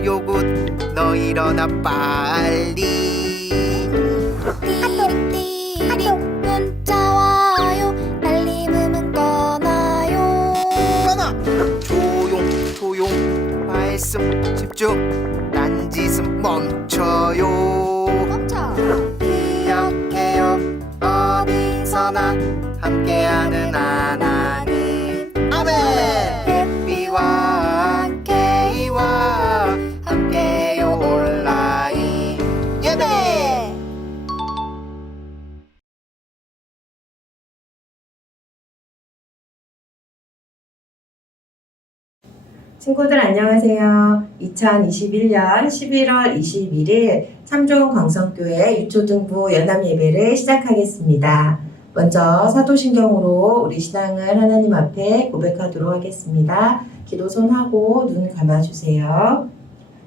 일어나요 굿 너 일어나 빨리. 띠띠띠 문자 와요 알림음은 꺼놔요. 조용 조용 말씀 집중 딴짓은 멈춰요. 기억해요 어디서나 함께하는 하나님. 아멘. 햇비와 함께 이와 함께요 온라인 예배. 친구들 안녕하세요. 2021년 11월 21일 참좋은 광성교회 유초등부 연합예배를 시작하겠습니다. 먼저 사도신경으로 우리 신앙을 하나님 앞에 고백하도록 하겠습니다. 기도 손하고 눈 감아주세요.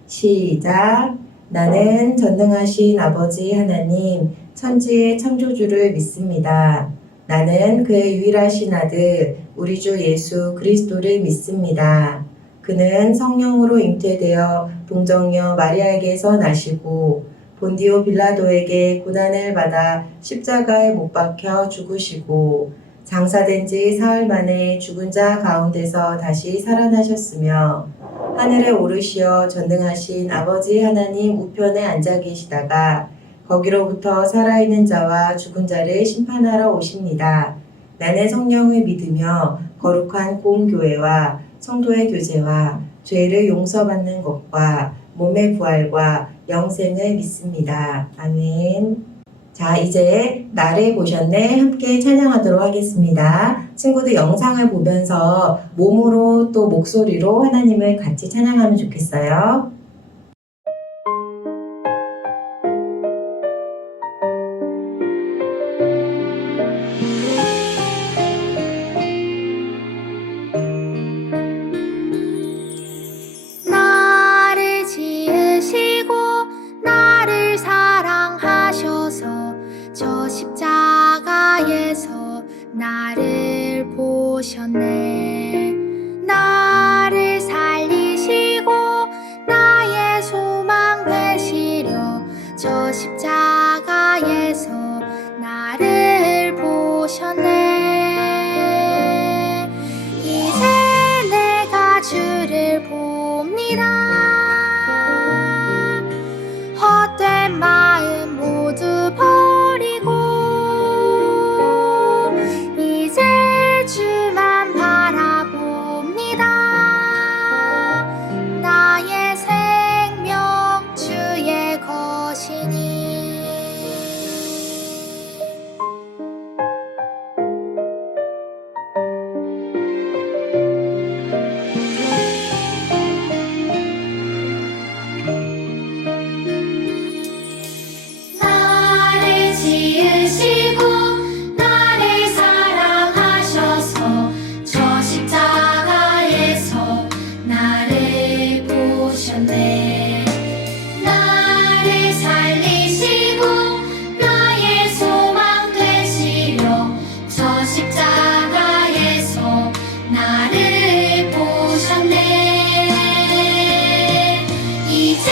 시작. 나는 전능하신 아버지 하나님 천지의 창조주를 믿습니다. 나는 그의 유일하신 아들 우리 주 예수 그리스도를 믿습니다. 그는 성령으로 잉태되어 동정녀 마리아에게서 나시고 본디오 빌라도에게 고난을 받아 십자가에 못 박혀 죽으시고 장사된 지 사흘 만에 죽은 자 가운데서 다시 살아나셨으며 하늘에 오르시어 전능하신 아버지 하나님 우편에 앉아 계시다가 거기로부터 살아있는 자와 죽은 자를 심판하러 오십니다. 나는 성령을 믿으며 거룩한 공교회와 성도의 교제와 죄를 용서받는 것과 몸의 부활과 영생을 믿습니다. 아멘. 자, 이제 나를 보셨네 함께 찬양하도록 하겠습니다. 친구들 영상을 보면서 몸으로 또 목소리로 하나님을 같이 찬양하면 좋겠어요. 나를 지으시고 나를 사랑하셔서 저 십자가에서 나를 보셨네. 나를 살리시고 나의 소망 되시려 저 십자가에서 나를 보셨네. 이제 내가 주를 봅니다. 헛된 마음 모두 버리고 이제 주만 바라봅니다. 나의 생명 주의 것이니. 나를 지으시고 나를 사랑하셔서 저 십자가에서 나를 보셨네. 나를 살리시고 나의 소망 되시려 저 십자가에서 나를 보셨네. 이제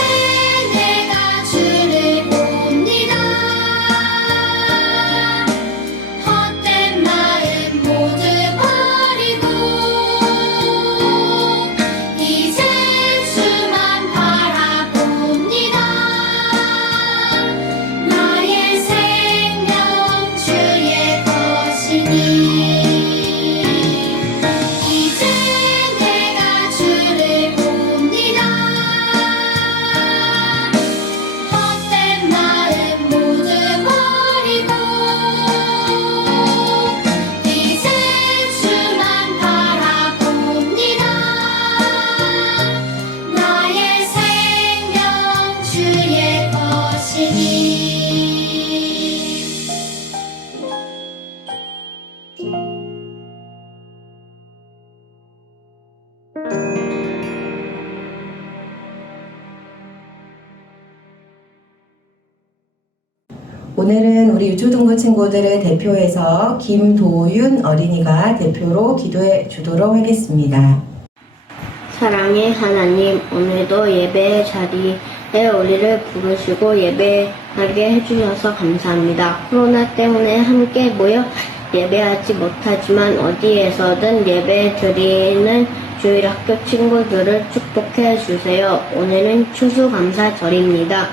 내가 주를 봅니다. 헛된 마음 모두 버리고 이제 주만 바라봅니다. 나의 생명 주의 것이니. 이제 내가 주를 봅니다. 헛된 마음 모두 버리고 이제 주만 바라봅니다. 나의 생명 주의 것이니. 오늘은 우리 유초등부 친구들을 대표해서 김도윤 어린이가 대표로 기도해 주도록 하겠습니다. 사랑의 하나님, 오늘도 예배의 자리에 우리를 부르시고 예배하게 해주셔서 감사합니다. 코로나 때문에 함께 모여 예배하지 못하지만 어디에서든 예배 드리는 주일학교 친구들을 축복해 주세요. 오늘은 추수감사절입니다.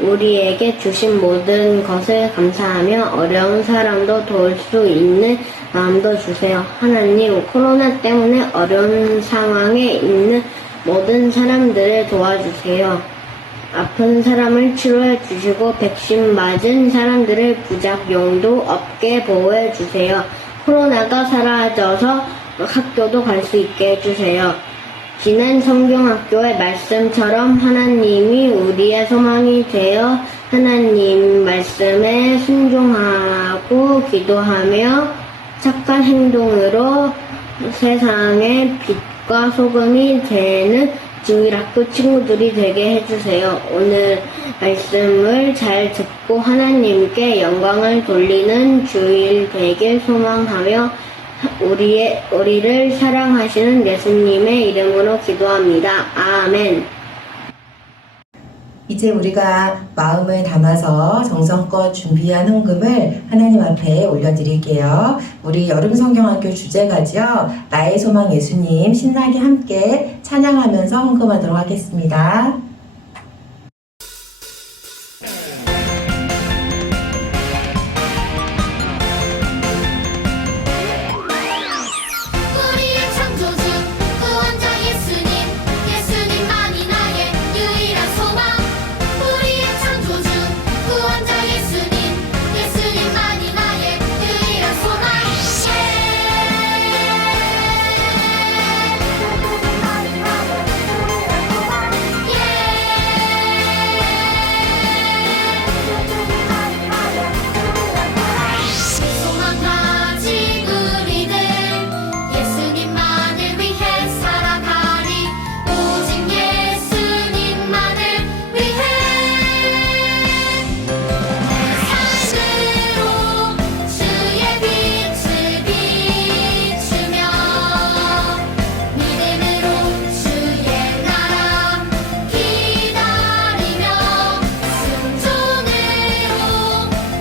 우리에게 주신 모든 것을 감사하며 어려운 사람도 도울 수 있는 마음도 주세요. 하나님, 코로나 때문에 어려운 상황에 있는 모든 사람들을 도와주세요. 아픈 사람을 치료해 주시고 백신 맞은 사람들의 부작용도 없게 보호해 주세요. 코로나가 사라져서 학교도 갈 수 있게 해주세요. 지난 성경학교의 말씀처럼 하나님이 우리의 소망이 되어 하나님 말씀에 순종하고 기도하며 착한 행동으로 세상의 빛과 소금이 되는 주일학교 친구들이 되게 해주세요. 오늘 말씀을 잘 듣고 하나님께 영광을 돌리는 주일 되길 소망하며 우리를 사랑하시는 예수님의 이름으로 기도합니다. 아멘. 이제 우리가 마음을 담아서 정성껏 준비한 헌금을 하나님 앞에 올려드릴게요. 우리 여름성경학교 주제가죠. 나의 소망 예수님 신나게 함께 찬양하면서 헌금하도록 하겠습니다. 우리의 창조주 구원자 예수님 예수님만이 나의 유일한 소망 우리의 창조주 구원자 예수님 예수님만이 나의 유일한 소망 소망 가진 우리들 예수님만을 위해 살아가리 오직 예수님만을 위해 삶으로 주의 빛을 비추며 믿음으로 주의 나라 기다리며 순종으로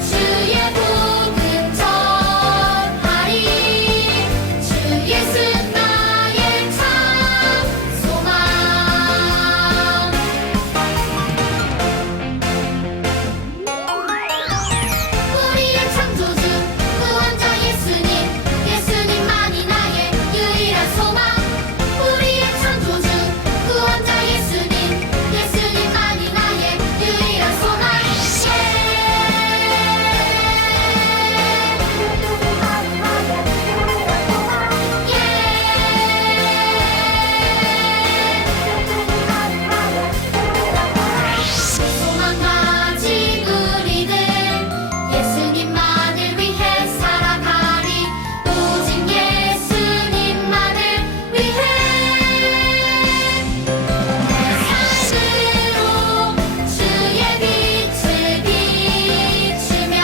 주의 복음 전하리 주 예수 나의 참 소망 우리의 창조주 구원자 예수님 예수님만이 나의 유일한 소망 우리의 창조주 구원자 예수님 예수님만이 나의 유일한 소망 소망 가진 우리들 예수님만을 위해 살아가리 오직 예수님만을 위해 삶으로 주의 빛을 비추며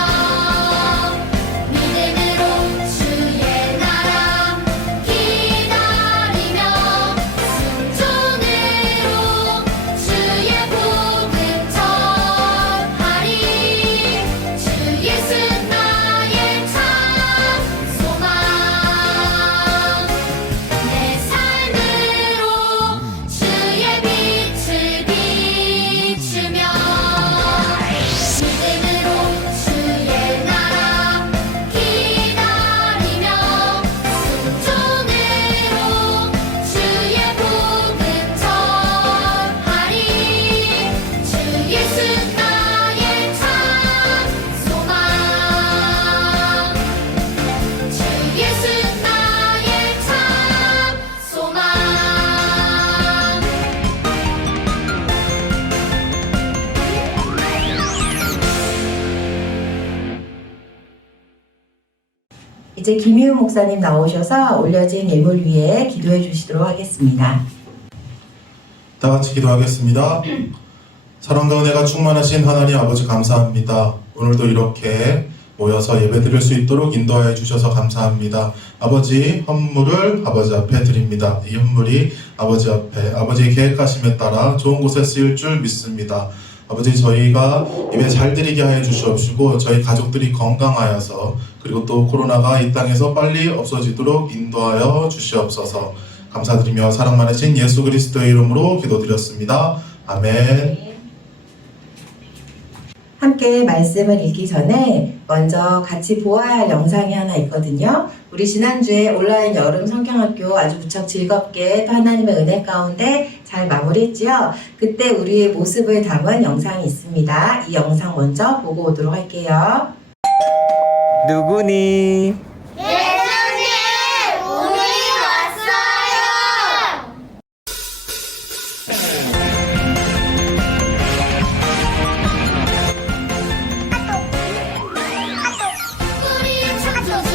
믿음으로 주의 나라 기다리며 순종으로 주의 복음 전하리 주 예수 나의 참 소망 내 삶으로 주의 빛을 비추며 믿음으로 주의 나라 기다리며 순종으로 주의 복음 전하리 주 예수 나의 참 소망 주 예수 나의 참 소망 이제 김희우 목사님 나오셔서 올려진 예물 위에 기도해 주시도록 하겠습니다. 다 같이 기도하겠습니다. 사랑과 은혜가 충만하신 하나님 아버지 감사합니다. 오늘도 이렇게 모여서 예배드릴 수 있도록 인도하여 주셔서 감사합니다. 아버지, 헌물을 아버지 앞에 드립니다. 이 헌물이 아버지 앞에 아버지의 계획하심에 따라 좋은 곳에 쓰일 줄 믿습니다. 아버지, 저희가 예배 잘 드리게 하여 주시옵시고 저희 가족들이 건강하여서 그리고 또 코로나가 이 땅에서 빨리 없어지도록 인도하여 주시옵소서. 감사드리며 사랑 많으신 예수 그리스도의 이름으로 기도드렸습니다. 아멘. 함께 말씀을 읽기 전에 먼저 같이 보아야 할 영상이 하나 있거든요. 우리 지난주에 온라인 여름 성경학교 아주 무척 즐겁게 또 하나님의 은혜 가운데 잘 마무리했지요. 그때 우리의 모습을 담은 영상이 있습니다. 이 영상 먼저 보고 오도록 할게요. 누구니? 예수님, 우리 왔어요. 우리의 창조주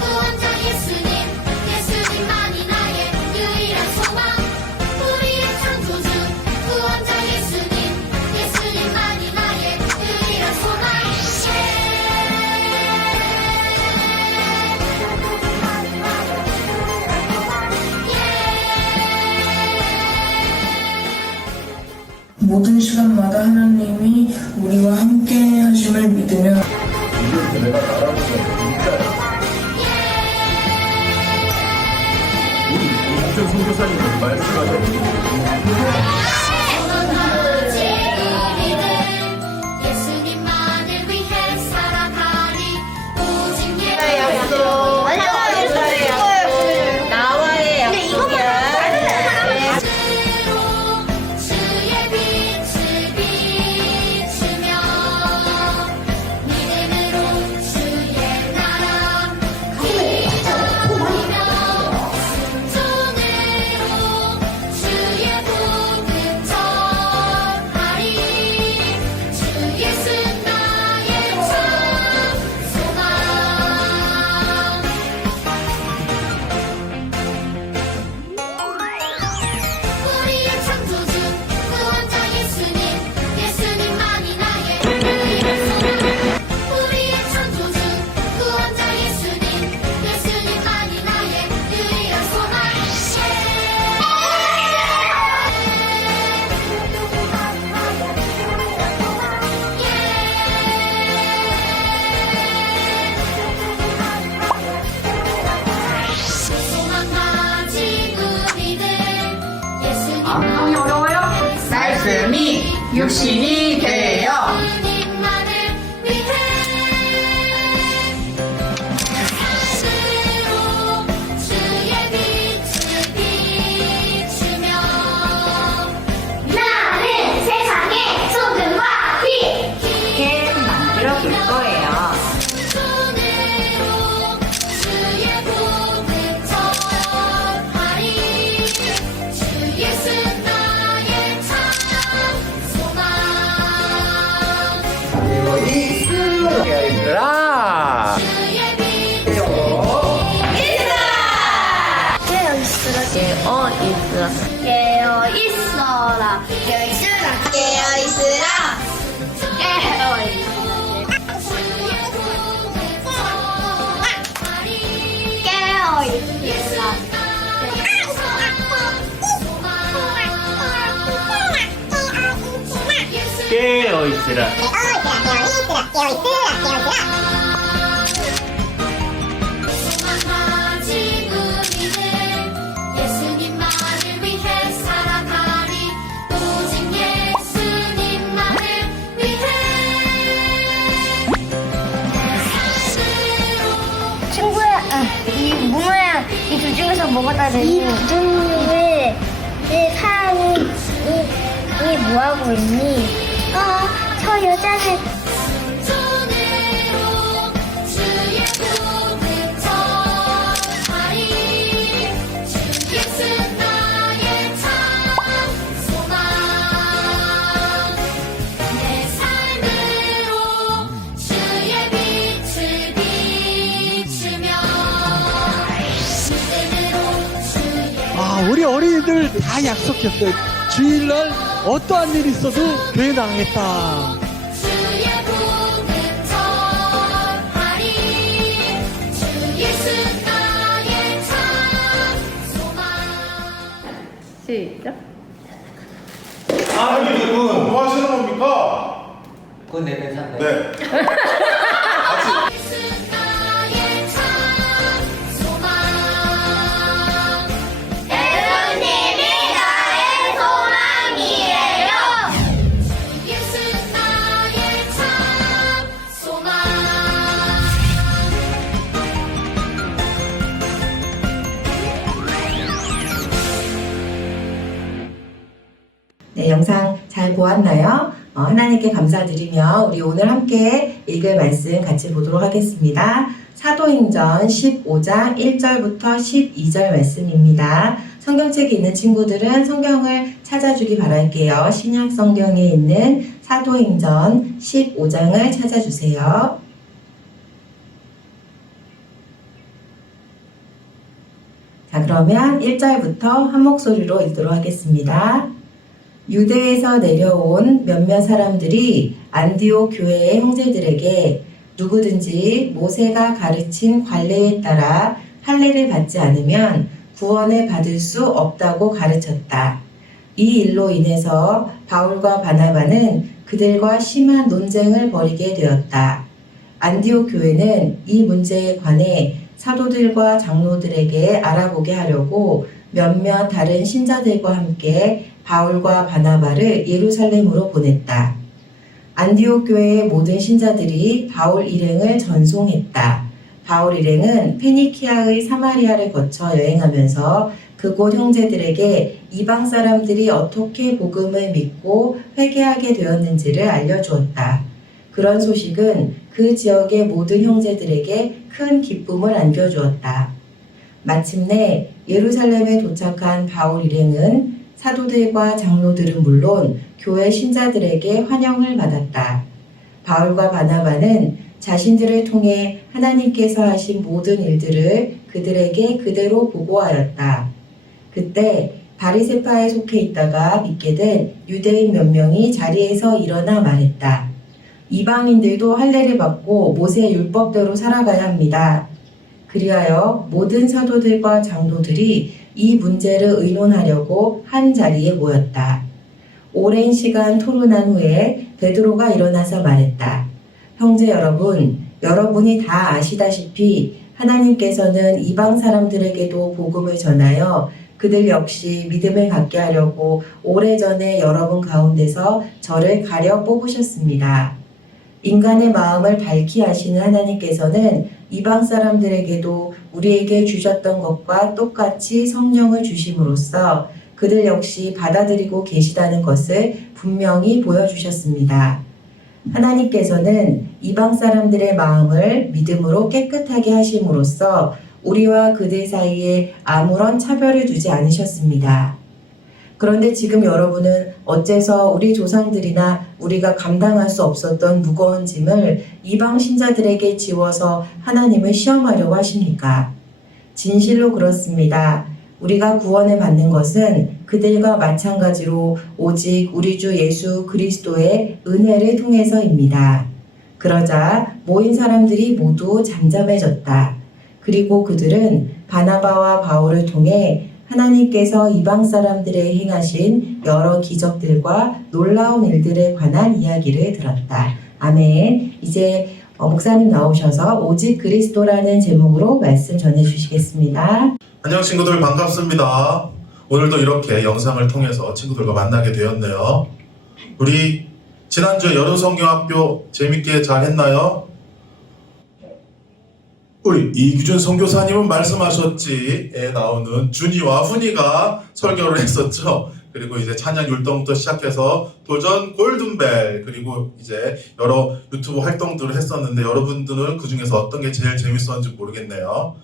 구원자 예수님, 예수님만이 나의 유일한 소망. 우리의 창조주 구원자 예수님, 예수님만이 나의 유일한 소망. 모든 시간마다 하나님이 우리와 함께 하심을 믿으며 오직 우리는 예수님만을 위해 살아가리. 오직 주의 빛을 비추며 믿음으로 주의 나라 기도하며 순종으로 주의 복음 전하리. 주 예수 나의 참 소망. 우리의 창조주 구원자 예수님, 예수님만이 나의 유일한 소망. 우리의 창조주 구원자 예수님, 예수님만이 나의 유일한 소망. 소망 가진 우리들 예수님 엉덩이 어려워요? 말씀이 육신이 되어 예수님만을 위해 삶으로 주의 빛을 비추며 나는 세상의 소금과 빛. 이렇게 만들어 볼 거예요. 손으로 주의 복음 전하리. 주 예수 나의 참 소망. 얘들아! 주의 빛 깨어 있어라. 깨어 있으라. 깨어 있으라. 주의 복음 전하리. 깨어 있으라. 깨어 있으라. 소망 가진 우리는 예수님만을 위해 살아가리. 오직 예수님만을 위해 삶으로 친구야, 이 문어야, 이 둘 중에서 뭐가 더 되니? 이 중에 이 사람이 뭐하고 있니? 저 여자는 손으로 주의 복음 전하리. 주 예수 나의 참 소망. 내 삶으로 주의 빛을 비추며 믿음으로 주의 우리 어린이들 다 약속했어요. 주일날 어떠한 일이 있어도 교회 나가겠다. 주의 복음 전하리. 시작. 아니, 뭐 하시는 겁니까? 그건 내 괜찮네. 네. 예수 나의 참 소망 예수님이 나의 소망이에요. 예수 나의 참 소망 네, 영상 잘 보았나요? 하나님께 감사드리며 우리 오늘 함께 읽을 말씀 같이 보도록 하겠습니다. 사도행전 15장 1절부터 12절 말씀입니다. 성경책에 있는 친구들은 성경을 찾아주기 바랄게요. 신약 성경에 있는 사도행전 15장을 찾아주세요. 자, 그러면 1절부터 한 목소리로 읽도록 하겠습니다. 유대에서 내려온 몇몇 사람들이 안디옥 교회의 형제들에게 누구든지 모세가 가르친 관례에 따라 할례를 받지 않으면 구원을 받을 수 없다고 가르쳤다. 이 일로 인해서 바울과 바나바는 그들과 심한 논쟁을 벌이게 되었다. 안디옥 교회는 이 문제에 관해 사도들과 장로들에게 알아보게 하려고 몇몇 다른 신자들과 함께 바울과 바나바를 예루살렘으로 보냈다. 안디옥 교회의 모든 신자들이 바울 일행을 전송했다. 바울 일행은 페니키아의 사마리아를 거쳐 여행하면서 그곳 형제들에게 이방 사람들이 어떻게 복음을 믿고 회개하게 되었는지를 알려주었다. 그런 소식은 그 지역의 모든 형제들에게 큰 기쁨을 안겨주었다. 마침내 예루살렘에 도착한 바울 일행은 사도들과 장로들은 물론 교회 신자들에게 환영을 받았다. 바울과 바나바는 자신들을 통해 하나님께서 하신 모든 일들을 그들에게 그대로 보고하였다. 그때 바리새파에 속해 있다가 믿게 된 유대인 몇 명이 자리에서 일어나 말했다. 이방인들도 할례를 받고 모세의 율법대로 살아가야 합니다. 그리하여 모든 사도들과 장로들이 이 문제를 의논하려고 한 자리에 모였다. 오랜 시간 토론한 후에 베드로가 일어나서 말했다. 형제 여러분, 여러분이 다 아시다시피 하나님께서는 이방 사람들에게도 복음을 전하여 그들 역시 믿음을 갖게 하려고 오래전에 여러분 가운데서 저를 가려 뽑으셨습니다. 인간의 마음을 밝히 하시는 하나님께서는 이방 사람들에게도 우리에게 주셨던 것과 똑같이 성령을 주심으로써 그들 역시 받아들이고 계시다는 것을 분명히 보여주셨습니다. 하나님께서는 이방 사람들의 마음을 믿음으로 깨끗하게 하심으로써 우리와 그들 사이에 아무런 차별을 두지 않으셨습니다. 그런데 지금 여러분은 어째서 우리 조상들이나 우리가 감당할 수 없었던 무거운 짐을 이방 신자들에게 지워서 하나님을 시험하려고 하십니까? 진실로 그렇습니다. 우리가 구원을 받는 것은 그들과 마찬가지로 오직 우리 주 예수 그리스도의 은혜를 통해서입니다. 그러자 모인 사람들이 모두 잠잠해졌다. 그리고 그들은 바나바와 바울을 통해 하나님께서 이방 사람들에 행하신 여러 기적들과 놀라운 일들에 관한 이야기를 들었다. 아멘. 이제 목사님 나오셔서 오직 그리스도라는 제목으로 말씀 전해주시겠습니다. 안녕 친구들, 반갑습니다. 오늘도 이렇게 영상을 통해서 친구들과 만나게 되었네요. 우리 지난주에 여름성경학교 재밌게 잘 했나요? 우리 이규준 선교사님은 말씀하셨지에 나오는 준이와 훈이가 설교를 했었죠. 그리고 이제 찬양 율동부터 시작해서 도전 골든벨, 그리고 이제 여러 유튜브 활동들을 했었는데 여러분들은 그 중에서 어떤 게 제일 재밌었는지 모르겠네요.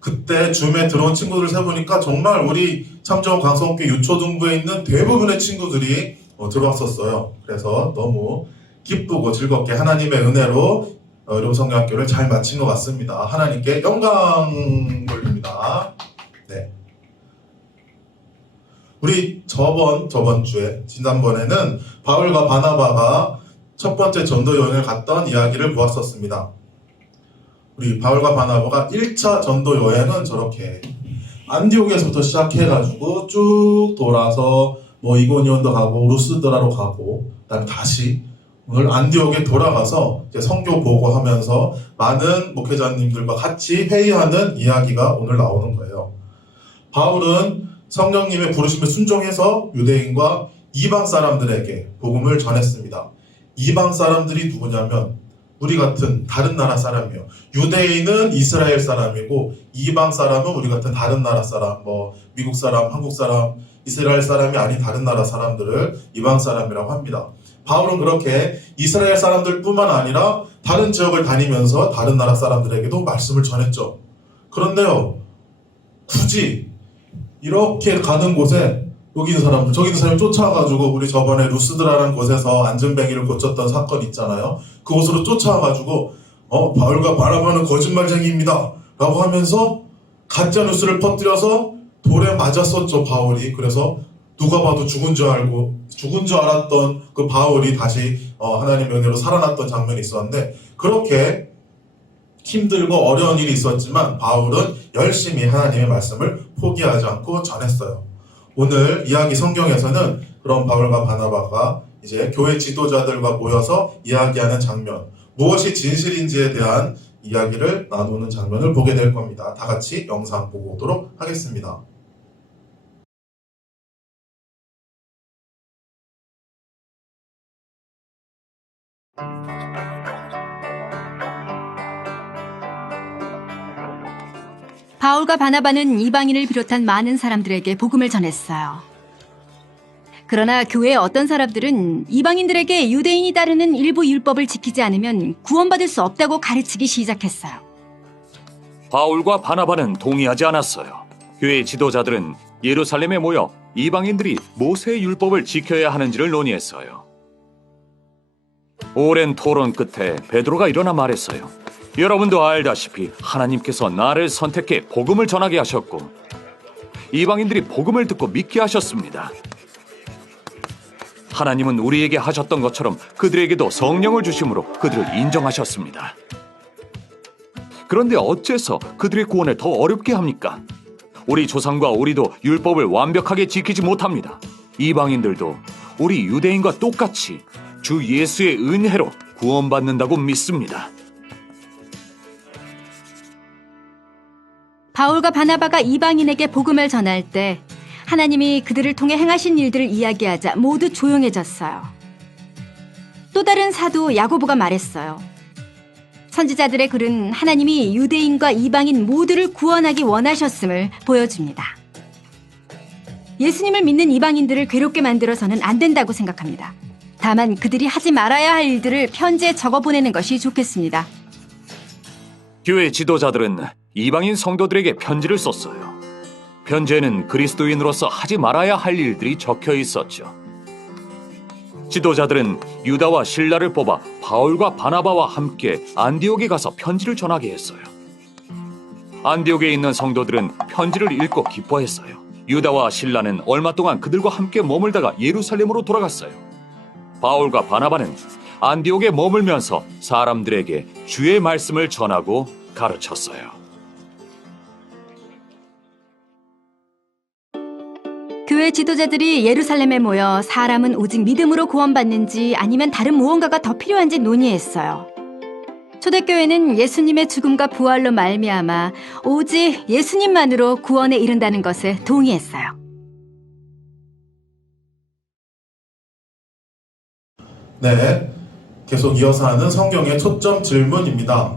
그때 줌에 들어온 친구들 세보니까 정말 우리 참정원 강성교 유초등부에 있는 대부분의 친구들이 들어왔었어요. 그래서 너무 기쁘고 즐겁게 하나님의 은혜로 여름성경학교를 잘 마친 것 같습니다. 하나님께 영광 돌립니다. 네. 우리 저번 주에 지난번에는 바울과 바나바가 첫 번째 전도 여행을 갔던 이야기를 보았었습니다. 우리 바울과 바나바가 1차 전도 여행은 저렇게 안디옥에서부터 시작해가지고 쭉 돌아서 뭐 이고니온도 가고 루스드라로 가고 그다음에 다시 오늘 안디옥에 돌아가서 이제 선교 보고하면서 많은 목회자님들과 같이 회의하는 이야기가 오늘 나오는 거예요. 바울은 성령님의 부르심에 순종해서 유대인과 이방 사람들에게 복음을 전했습니다. 이방 사람들이 누구냐면 우리 같은 다른 나라 사람이요. 유대인은 이스라엘 사람이고 이방 사람은 우리 같은 다른 나라 사람, 뭐 미국 사람, 한국 사람, 이스라엘 사람이 아닌 다른 나라 사람들을 이방 사람이라고 합니다. 바울은 그렇게 이스라엘 사람들뿐만 아니라 다른 지역을 다니면서 다른 나라 사람들에게도 말씀을 전했죠. 그런데요, 굳이 이렇게 가는 곳에 여기 있는 사람들, 저기 있는 사람이 쫓아와가지고 우리 저번에 루스드라라는 곳에서 안전뱅이를 고쳤던 사건 있잖아요. 그곳으로 쫓아와가지고 바울과 바나바는 거짓말쟁이입니다 라고 하면서 가짜 뉴스를 퍼뜨려서 돌에 맞았었죠, 바울이. 그래서 누가 봐도 죽은 줄 알았던 그 바울이 다시 하나님의 은혜로 살아났던 장면이 있었는데, 그렇게 힘들고 어려운 일이 있었지만 바울은 열심히 하나님의 말씀을 포기하지 않고 전했어요. 오늘 이야기 성경에서는 그런 바울과 바나바가 이제 교회 지도자들과 모여서 이야기하는 장면, 무엇이 진실인지에 대한 이야기를 나누는 장면을 보게 될 겁니다. 다 같이 영상 보고 오도록 하겠습니다. 바울과 바나바는 이방인을 비롯한 많은 사람들에게 복음을 전했어요. 그러나 교회의 어떤 사람들은 이방인들에게 유대인이 따르는 일부 율법을 지키지 않으면 구원받을 수 없다고 가르치기 시작했어요. 바울과 바나바는 동의하지 않았어요. 교회 지도자들은 예루살렘에 모여 이방인들이 모세의 율법을 지켜야 하는지를 논의했어요. 오랜 토론 끝에 베드로가 일어나 말했어요. 여러분도 알다시피 하나님께서 나를 선택해 복음을 전하게 하셨고 이방인들이 복음을 듣고 믿게 하셨습니다. 하나님은 우리에게 하셨던 것처럼 그들에게도 성령을 주심으로 그들을 인정하셨습니다. 그런데 어째서 그들의 구원을 더 어렵게 합니까? 우리 조상과 우리도 율법을 완벽하게 지키지 못합니다. 이방인들도 우리 유대인과 똑같이 주 예수의 은혜로 구원받는다고 믿습니다. 바울과 바나바가 이방인에게 복음을 전할 때 하나님이 그들을 통해 행하신 일들을 이야기하자 모두 조용해졌어요. 또 다른 사도 야고보가 말했어요. 선지자들의 글은 하나님이 유대인과 이방인 모두를 구원하기 원하셨음을 보여줍니다. 예수님을 믿는 이방인들을 괴롭게 만들어서는 안 된다고 생각합니다. 다만 그들이 하지 말아야 할 일들을 편지에 적어보내는 것이 좋겠습니다. 교회 지도자들은 이방인 성도들에게 편지를 썼어요. 편지에는 그리스도인으로서 하지 말아야 할 일들이 적혀 있었죠. 지도자들은 유다와 실라를 뽑아 바울과 바나바와 함께 안디옥에 가서 편지를 전하게 했어요. 안디옥에 있는 성도들은 편지를 읽고 기뻐했어요. 유다와 실라는 얼마 동안 그들과 함께 머물다가 예루살렘으로 돌아갔어요. 바울과 바나바는 안디옥에 머물면서 사람들에게 주의 말씀을 전하고 가르쳤어요. 교회 지도자들이 예루살렘에 모여 사람은 오직 믿음으로 구원받는지 아니면 다른 무언가가 더 필요한지 논의했어요. 초대교회는 예수님의 죽음과 부활로 말미암아 오직 예수님만으로 구원에 이른다는 것에 동의했어요. 네, 계속 이어서 하는 성경의 초점 질문입니다.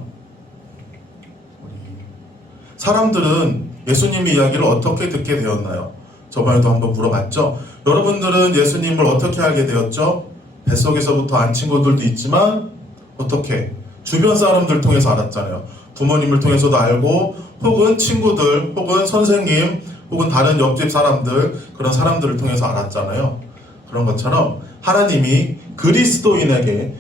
사람들은 예수님의 이야기를 어떻게 듣게 되었나요? 저번에도 한번 물어봤죠. 여러분들은 예수님을 어떻게 알게 되었죠? 뱃속에서부터 안 친구들도 있지만 어떻게? 주변 사람들 통해서 알았잖아요. 부모님을 통해서도 알고 혹은 친구들 혹은 선생님 혹은 다른 옆집 사람들, 그런 사람들을 통해서 알았잖아요. 그런 것처럼 하나님이 그리스도인에게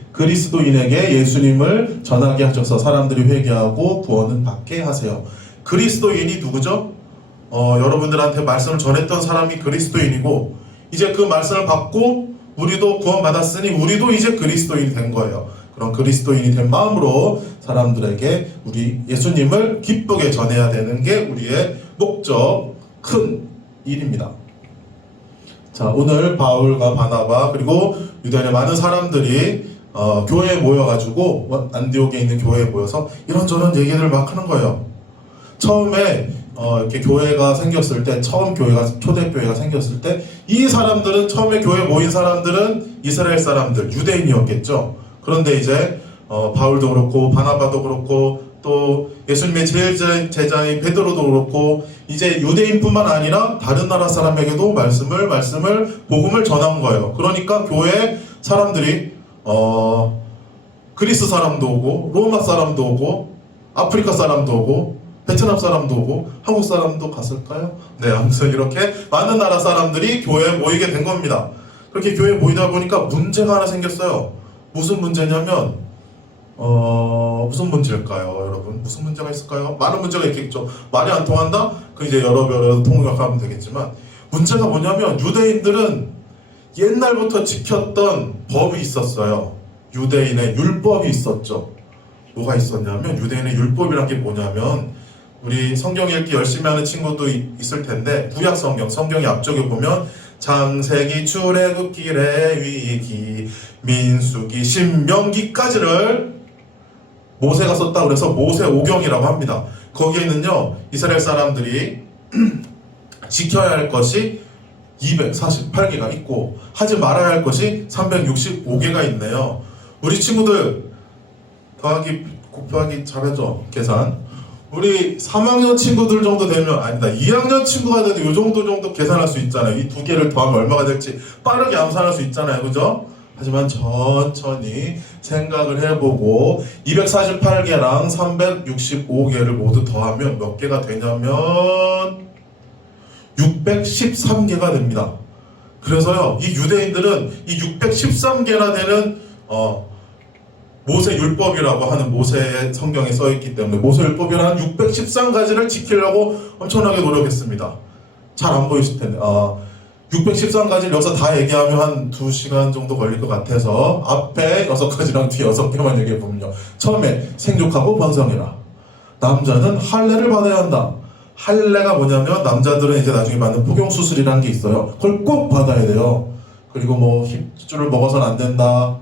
예수님을 전하게 하셔서 사람들이 회개하고 구원을 받게 하세요. 그리스도인이 누구죠? 여러분들한테 말씀을 전했던 사람이 그리스도인이고, 이제 그 말씀을 받고 우리도 구원받았으니 우리도 이제 그리스도인이 된 거예요. 그런 그리스도인이 된 마음으로 사람들에게 우리 예수님을 기쁘게 전해야 되는 게 우리의 목적, 큰 일입니다. 자, 오늘 바울과 바나바 그리고 유대인의 많은 사람들이 교회에 모여가지고 안디옥에 있는 교회에 모여서 이런저런 얘기를 막 하는 거예요. 처음에 이렇게 교회가 생겼을 때, 처음 교회가 초대교회가 생겼을 때 이 사람들은 처음에 교회에 모인 사람들은 이스라엘 사람들, 유대인이었겠죠. 그런데 이제 바울도 그렇고 바나바도 그렇고 또 예수님의 제일 제자인 베드로도 그렇고 이제 유대인뿐만 아니라 다른 나라 사람에게도 복음을 전한 거예요. 그러니까 교회 사람들이 그리스 사람도 오고 로마 사람도 오고 아프리카 사람도 오고 베트남 사람도 오고 한국 사람도 갔을까요? 네, 아무튼 이렇게 많은 나라 사람들이 교회에 모이게 된 겁니다. 그렇게 교회에 모이다 보니까 문제가 하나 생겼어요. 무슨 문제냐면 무슨 문제일까요, 여러분? 무슨 문제가 있을까요? 많은 문제가 있겠죠. 말이 안 통한다? 그 이제 여러 통역하면 되겠지만 문제가 뭐냐면 유대인들은 옛날부터 지켰던 법이 있었어요. 유대인의 율법이 있었죠. 뭐가 있었냐면 유대인의 율법이란 게 뭐냐면 우리 성경 읽기 열심히 하는 친구도 있을 텐데 구약 성경이 앞쪽에 보면 창세기, 출애굽기, 레위기, 민수기, 신명기까지를 모세가 썼다고 그래서 모세오경이라고 합니다. 거기에는요 이스라엘 사람들이 지켜야 할 것이 248개가 있고 하지 말아야 할 것이 365개가 있네요. 우리 친구들 더하기 곱하기 잘하죠? 계산. 우리 3학년 친구들 정도 되면 아니다 2학년 친구가 돼도 이 정도 계산할 수 있잖아요. 이 두 개를 더하면 얼마가 될지 빠르게 암산할 수 있잖아요. 그죠? 하지만 천천히 생각을 해보고 248개랑 365개를 모두 더하면 몇 개가 되냐면 613개가 됩니다. 그래서요 이 유대인들은 이 613개나 되는 모세 율법이라고 하는 모세의 성경에 써있기 때문에 모세 율법이라는 613가지를 지키려고 엄청나게 노력했습니다. 잘 안 보이실 텐데 613가지를 여기서 다 얘기하면 한 2시간 정도 걸릴 것 같아서 앞에 6가지랑 뒤에 6개만 얘기해보면요. 처음에 생육하고 번성해라. 남자는 할례를 받아야 한다. 할례가 뭐냐면 남자들은 이제 나중에 받는 포경수술이라는 게 있어요. 그걸 꼭 받아야 돼요. 그리고 뭐 힘줄을 먹어서는 안 된다.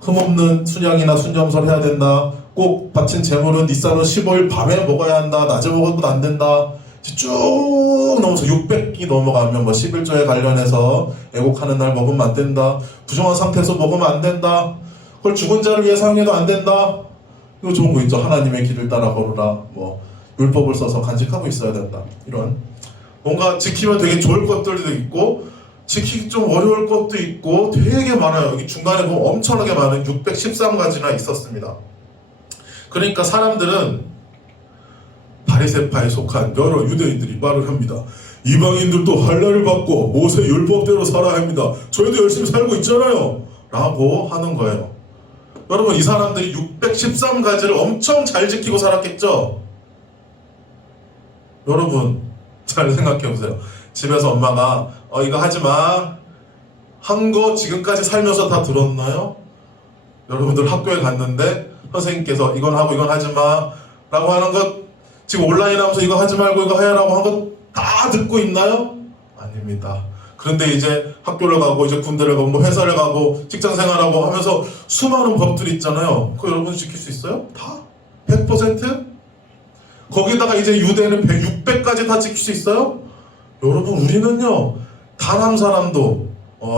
흠없는 순양이나 순점설 해야 된다. 꼭 바친 제물은 니사로 15일 밤에 먹어야 한다. 낮에 먹어도 안 된다. 쭉 넘어서 600기 넘어가면 뭐 11조에 관련해서 애곡하는 날 먹으면 안 된다. 부정한 상태에서 먹으면 안 된다. 그걸 죽은 자를 위해 사용해도 안 된다. 이거 좋은 거 있죠. 하나님의 길을 따라 걸으라. 뭐 율법을 써서 간직하고 있어야 된다. 이런 뭔가 지키면 되게 좋을 것들도 있고 지키기 좀 어려울 것도 있고 되게 많아요. 여기 중간에 보면 엄청나게 많은 613가지나 있었습니다. 그러니까 사람들은 바리새파에 속한 여러 유대인들이 말을 합니다. 이방인들도 할례를 받고 모세 율법대로 살아야 합니다. 저희도 열심히 살고 있잖아요. 라고 하는 거예요. 여러분 이 사람들이 613가지를 엄청 잘 지키고 살았겠죠? 여러분 잘 생각해보세요. 집에서 엄마가 이거 하지마 한 거 지금까지 살면서 다 들었나요? 여러분들 학교에 갔는데 선생님께서 이건 하고 이건 하지마 라고 하는 것 지금 온라인 하면서 이거 하지 말고 이거 해라고 한 거 다 듣고 있나요? 아닙니다. 그런데 이제 학교를 가고 이제 군대를 가고 뭐 회사를 가고 직장 생활하고 하면서 수많은 법들이 있잖아요. 그거 여러분 지킬 수 있어요? 다? 100%? 거기다가 이제 유대는 600까지 다 지킬 수 있어요? 여러분 우리는요 단 한 사람도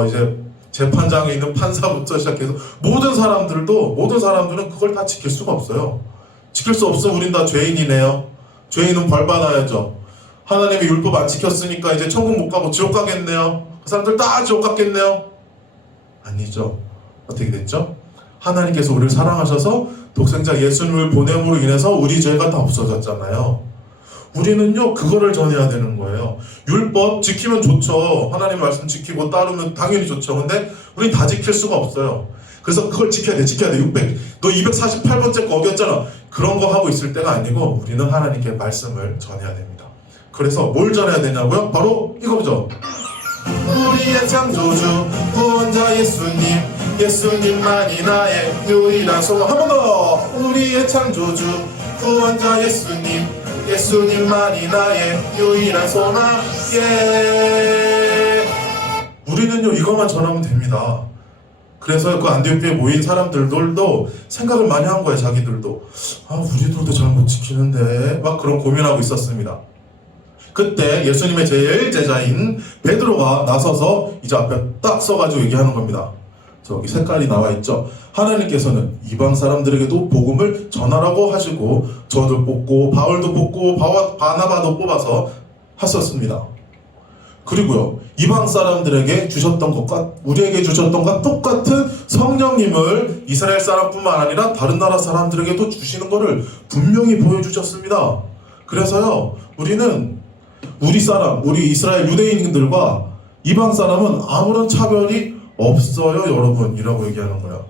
이제 재판장에 있는 판사부터 시작해서 모든 사람들은 그걸 다 지킬 수가 없어요. 지킬 수 없어. 우린 다 죄인이네요. 죄인은 벌 받아야죠. 하나님의 율법 안 지켰으니까 이제 천국 못 가고 지옥 가겠네요. 그 사람들 다 지옥 갔겠네요. 아니죠. 어떻게 됐죠? 하나님께서 우리를 사랑하셔서 독생자 예수님을 보냄으로 인해서 우리 죄가 다 없어졌잖아요. 우리는요 그거를 전해야 되는 거예요. 율법 지키면 좋죠. 하나님 말씀 지키고 따르면 당연히 좋죠. 근데 우린 다 지킬 수가 없어요. 그래서 그걸 지켜야 돼. 600. 너 248번째 거기였잖아. 그런 거 하고 있을 때가 아니고 우리는 하나님께 말씀을 전해야 됩니다. 그래서 뭘 전해야 되냐고요? 바로 이거죠. 우리의 창조주 구원자 예수님만이 나의 유일한 소망. 한 번 더. 우리의 창조주 구원자 예수님만이 나의 유일한 소망. 예. 우리는요 이것만 전하면 됩니다. 그래서 그 안디옥교에 모인 사람들도 생각을 많이 한 거예요. 자기들도 우리들도 잘 못 지키는데 막 그런 고민하고 있었습니다. 그때 예수님의 제일 제자인 베드로가 나서서 이제 앞에 딱 써가지고 얘기하는 겁니다. 저기 색깔이 나와 있죠. 하나님께서는 이방 사람들에게도 복음을 전하라고 하시고 저도 뽑고 바울도 뽑고 바나바도 뽑아서 하셨습니다. 그리고요 이방 사람들에게 주셨던 것과 우리에게 주셨던 것과 똑같은 성령님을 이스라엘 사람뿐만 아니라 다른 나라 사람들에게도 주시는 것을 분명히 보여주셨습니다. 그래서요 우리는 우리 이스라엘 유대인들과 이방 사람은 아무런 차별이 없어요 여러분 이라고 얘기하는 거예요.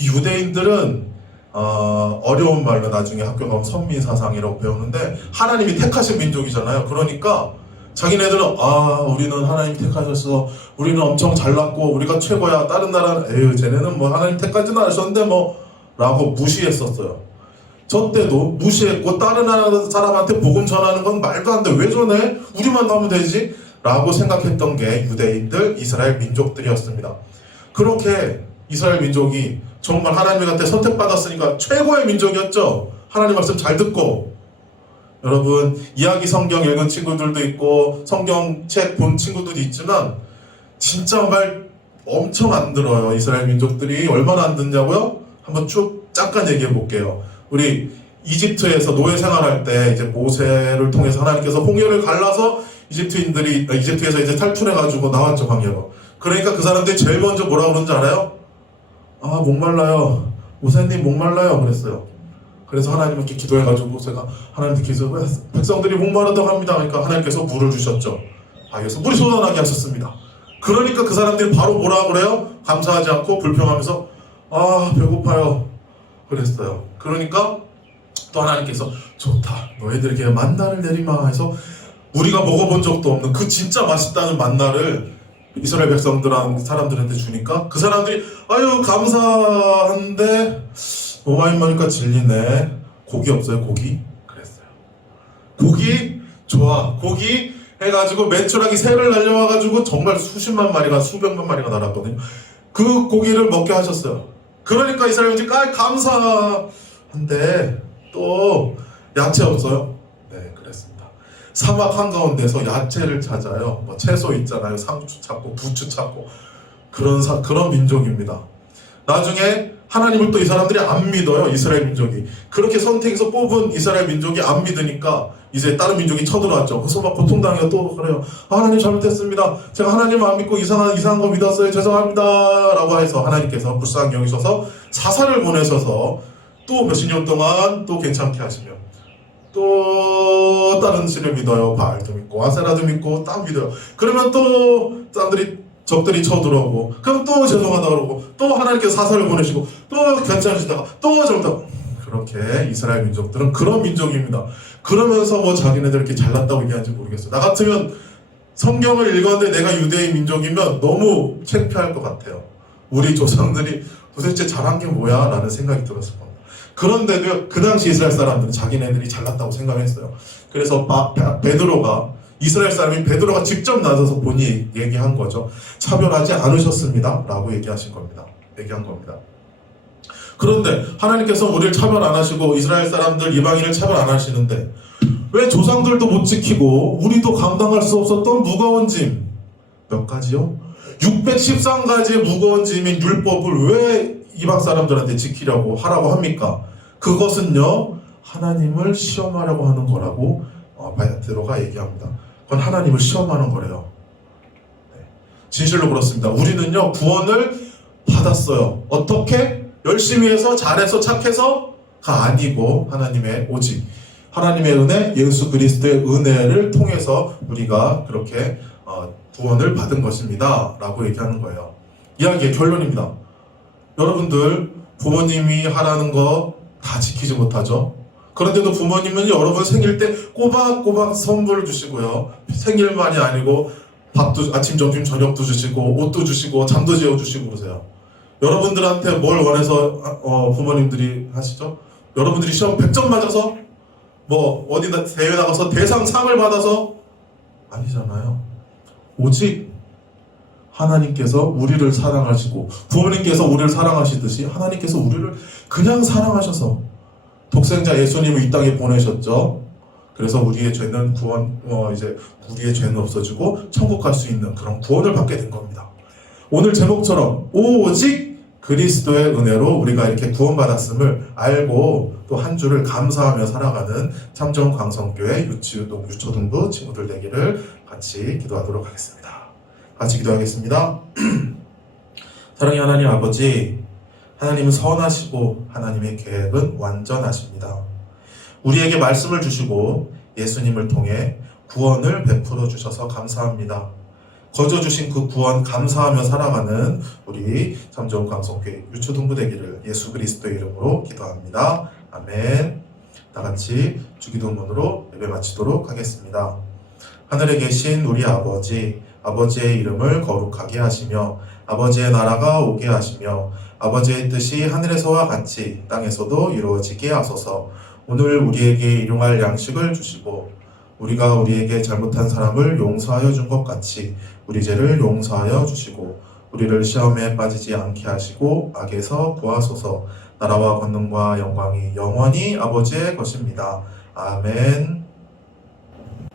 이 유대인들은 어려운 말로 나중에 학교 가면 선민사상이라고 배우는데 하나님이 택하신 민족이잖아요. 그러니까 자기네들은 우리는 하나님 택하셨어, 우리는 엄청 잘났고 우리가 최고야, 다른 나라는 쟤네는 뭐 하나님 택하지는 않으셨는데 뭐 라고 무시했었어요. 저 때도 무시했고 다른 나라 사람한테 복음 전하는 건 말도 안 돼, 왜 전해? 우리만 가면 되지? 라고 생각했던 게 유대인들, 이스라엘 민족들이었습니다. 그렇게 이스라엘 민족이 정말 하나님한테 선택받았으니까 최고의 민족이었죠. 하나님 말씀 잘 듣고. 여러분 이야기 성경 읽은 친구들도 있고 성경책 본 친구들도 있지만 진짜 말 엄청 안 들어요. 이스라엘 민족들이 얼마나 안 듣냐고요? 한번 쭉 잠깐 얘기해 볼게요. 우리 이집트에서 노예 생활할 때 이제 모세를 통해서 하나님께서 홍해를 갈라서 이집트에서 이제 탈출해가지고 나왔죠, 광야로. 그러니까 그 사람들이 제일 먼저 뭐라고 그러는지 알아요? 목말라요. 모세님 목말라요. 그랬어요. 그래서 하나님께 기도해가지고 제가 하나님께 기도해 백성들이 목마르다고 합니다. 그러니까 하나님께서 물을 주셨죠. 그래서 물이 쏟아나게 하셨습니다. 그러니까 그 사람들이 바로 뭐라고 그래요? 감사하지 않고 불평하면서 배고파요. 그랬어요. 그러니까 또 하나님께서 좋다. 너희들에게 만나를 내리마 해서 우리가 먹어본 적도 없는 그 진짜 맛있다는 만나를 이스라엘 사람들한테 주니까 그 사람들이 감사한데 오마이 먹으니까 질리네. 고기 없어요? 고기? 그랬어요. 고기? 좋아. 고기 해가지고 메추라기 새를 날려와가지고 정말 수십만 마리가 수백만 마리가 날았거든요. 그 고기를 먹게 하셨어요. 그러니까 이스라엘인들이 감사한데 또 야채 없어요? 네, 그랬습니다. 사막 한가운데서 야채를 찾아요. 뭐 채소 있잖아요. 상추 찾고 부추 찾고 그런 민족입니다. 나중에 하나님을 또 이 사람들이 안 믿어요. 이스라엘 민족이. 그렇게 선택해서 뽑은 이스라엘 민족이 안 믿으니까 이제 다른 민족이 쳐들어왔죠. 그래서 막 고통당해요. 또 그래요. 하나님 잘못했습니다. 제가 하나님 안 믿고 이상한 거 믿었어요. 죄송합니다. 라고 해서 하나님께서 불쌍히 여기셔서 사사를 보내셔서 또 몇십 년 동안 또 괜찮게 하시며 또 다른 신을 믿어요. 바알도 믿고 아세라도 믿고 딱 믿어요. 그러면 또 적들이 쳐들어오고 그럼 또 죄송하다 그러고 또 하나님께서 사사를 보내시고 또 괜찮으시다가 또 잘못하고 그렇게 이스라엘 민족들은 그런 민족입니다. 그러면서 뭐 자기네들 이렇게 잘났다고 얘기하는지 모르겠어요. 나 같으면 성경을 읽었는데 내가 유대인 민족이면 너무 창피할 것 같아요. 우리 조상들이 도대체 잘한 게 뭐야? 라는 생각이 들었을 겁니다. 그런데도 그 당시 이스라엘 사람들은 자기네들이 잘났다고 생각했어요. 그래서 이스라엘 사람이 베드로가 직접 나서서 본인이 얘기한 거죠. 차별하지 않으셨습니다. 라고 얘기한 겁니다. 그런데 하나님께서 우리를 차별 안 하시고 이스라엘 사람들 이방인을 차별 안 하시는데 왜 조상들도 못 지키고 우리도 감당할 수 없었던 무거운 짐 몇 가지요? 613가지의 무거운 짐인 율법을 왜 이방 사람들한테 지키려고 하라고 합니까? 그것은요 하나님을 시험하려고 하는 거라고 베드로가 얘기합니다. 그건 하나님을 시험하는 거래요. 진실로 그렇습니다. 우리는요 구원을 받았어요. 어떻게? 열심히 해서 잘해서 착해서가 아니고 오직 하나님의 은혜, 예수 그리스도의 은혜를 통해서 우리가 그렇게 구원을 받은 것입니다. 라고 얘기하는 거예요. 이야기의 결론입니다. 여러분들 부모님이 하라는 거 다 지키지 못하죠. 그런데도 부모님은 여러분 생일 때 꼬박꼬박 선물을 주시고요. 생일만이 아니고 밥도 아침, 점심, 저녁도 주시고 옷도 주시고 잠도 재워주시고 그러세요. 여러분들한테 뭘 원해서 부모님들이 하시죠? 여러분들이 시험 100점 맞아서 뭐 어디 대회 나가서 대상 상을 받아서 아니잖아요. 오직 하나님께서 우리를 사랑하시고 부모님께서 우리를 사랑하시듯이 하나님께서 우리를 그냥 사랑하셔서 독생자 예수님을 이 땅에 보내셨죠. 그래서 우리의 죄는 우리의 죄는 없어지고 천국 갈 수 있는 그런 구원을 받게 된 겁니다. 오늘 제목처럼 오직 그리스도의 은혜로 우리가 이렇게 구원받았음을 알고 또 한 주를 감사하며 살아가는 참정 광성교회 유초등부 친구들 되기를 같이 기도하도록 하겠습니다. 같이 기도하겠습니다. 사랑의 하나님 아버지, 하나님은 선하시고 하나님의 계획은 완전하십니다. 우리에게 말씀을 주시고 예수님을 통해 구원을 베풀어 주셔서 감사합니다. 거저 주신 그 구원 감사하며 살아가는 우리 참좋은 광성교회 유초등부 되기를 예수 그리스도의 이름으로 기도합니다. 아멘. 다같이 주기도문으로 예배 마치도록 하겠습니다. 하늘에 계신 우리 아버지, 아버지의 이름을 거룩하게 하시며 아버지의 나라가 오게 하시며 아버지의 뜻이 하늘에서와 같이 땅에서도 이루어지게 하소서. 오늘 우리에게 일용할 양식을 주시고 우리가 우리에게 잘못한 사람을 용서하여 준 것 같이 우리 죄를 용서하여 주시고 우리를 시험에 빠지지 않게 하시고 악에서 구하소서. 나라와 권능과 영광이 영원히 아버지의 것입니다. 아멘.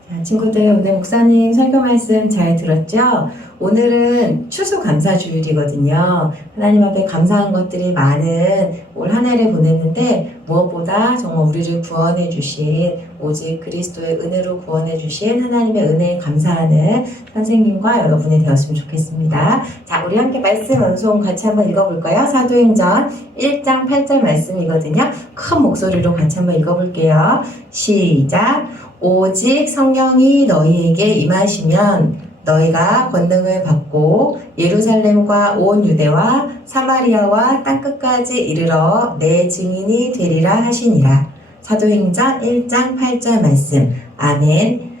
자, 친구들, 오늘 목사님 설교 말씀 잘 들었죠? 오늘은 추수감사주일이거든요. 하나님 앞에 감사한 것들이 많은 올 한 해를 보냈는데 무엇보다 정말 우리를 구원해 주신 오직 그리스도의 은혜로 구원해 주신 하나님의 은혜에 감사하는 선생님과 여러분이 되었으면 좋겠습니다. 자, 우리 함께 말씀 암송 같이 한번 읽어볼까요? 사도행전 1장 8절 말씀이거든요. 큰 목소리로 같이 한번 읽어볼게요. 시작! 오직 성령이 너희에게 임하시면 너희가 권능을 받고 예루살렘과 온 유대와 사마리아와 땅끝까지 이르러 내 증인이 되리라 하시니라. 사도행전 1장 8절 말씀. 아멘.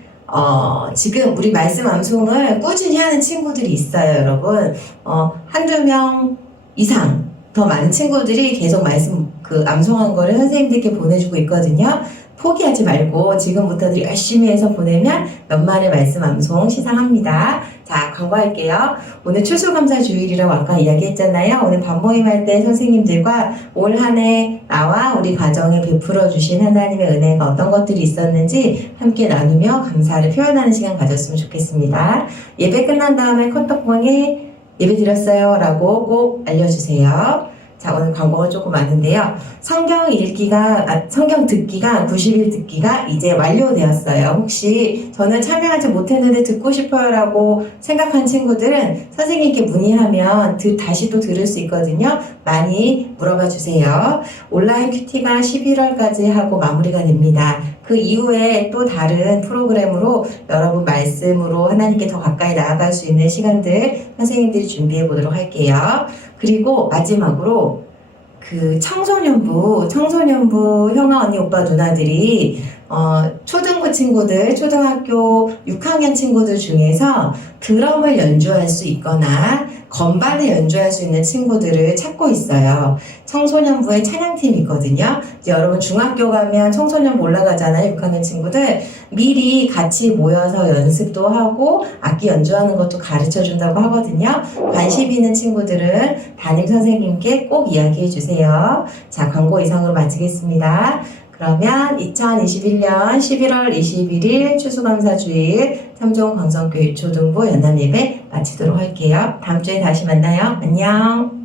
지금 우리 말씀 암송을 꾸준히 하는 친구들이 있어요, 여러분. 한두 명 이상 더 많은 친구들이 계속 말씀 암송한 거를 선생님들께 보내주고 있거든요. 포기하지 말고 지금부터도 열심히 해서 보내면 연말에 말씀 암송 시상합니다. 자, 광고할게요. 오늘 추수감사주일이라고 아까 이야기했잖아요. 오늘 반모임할 때 선생님들과 올 한 해 나와 우리 가정에 베풀어 주신 하나님의 은혜가 어떤 것들이 있었는지 함께 나누며 감사를 표현하는 시간 가졌으면 좋겠습니다. 예배 끝난 다음에 카톡방에 예배 드렸어요 라고 꼭 알려주세요. 자, 오늘 광고가 조금 많은데요. 성경 듣기가 90일 듣기가 이제 완료되었어요. 혹시 저는 참여하지 못했는데 듣고 싶어요 라고 생각한 친구들은 선생님께 문의하면 다시 또 들을 수 있거든요. 많이 물어봐 주세요. 온라인 큐티가 11월까지 하고 마무리가 됩니다. 그 이후에 또 다른 프로그램으로 여러분 말씀으로 하나님께 더 가까이 나아갈 수 있는 시간들 선생님들이 준비해 보도록 할게요. 그리고 마지막으로 청소년부 형아 언니 오빠 누나들이 초등부 친구들, 초등학교 6학년 친구들 중에서 드럼을 연주할 수 있거나 건반을 연주할 수 있는 친구들을 찾고 있어요. 청소년부에 찬양팀이 있거든요. 이제 여러분 중학교 가면 청소년부 올라가잖아요. 6학년 친구들. 미리 같이 모여서 연습도 하고 악기 연주하는 것도 가르쳐 준다고 하거든요. 관심 있는 친구들은 담임 선생님께 꼭 이야기해 주세요. 자, 광고 이상으로 마치겠습니다. 그러면 2021년 11월 21일 추수감사주일 참좋은 광성교회 유초등부 연합예배 마치도록 할게요. 다음 주에 다시 만나요. 안녕.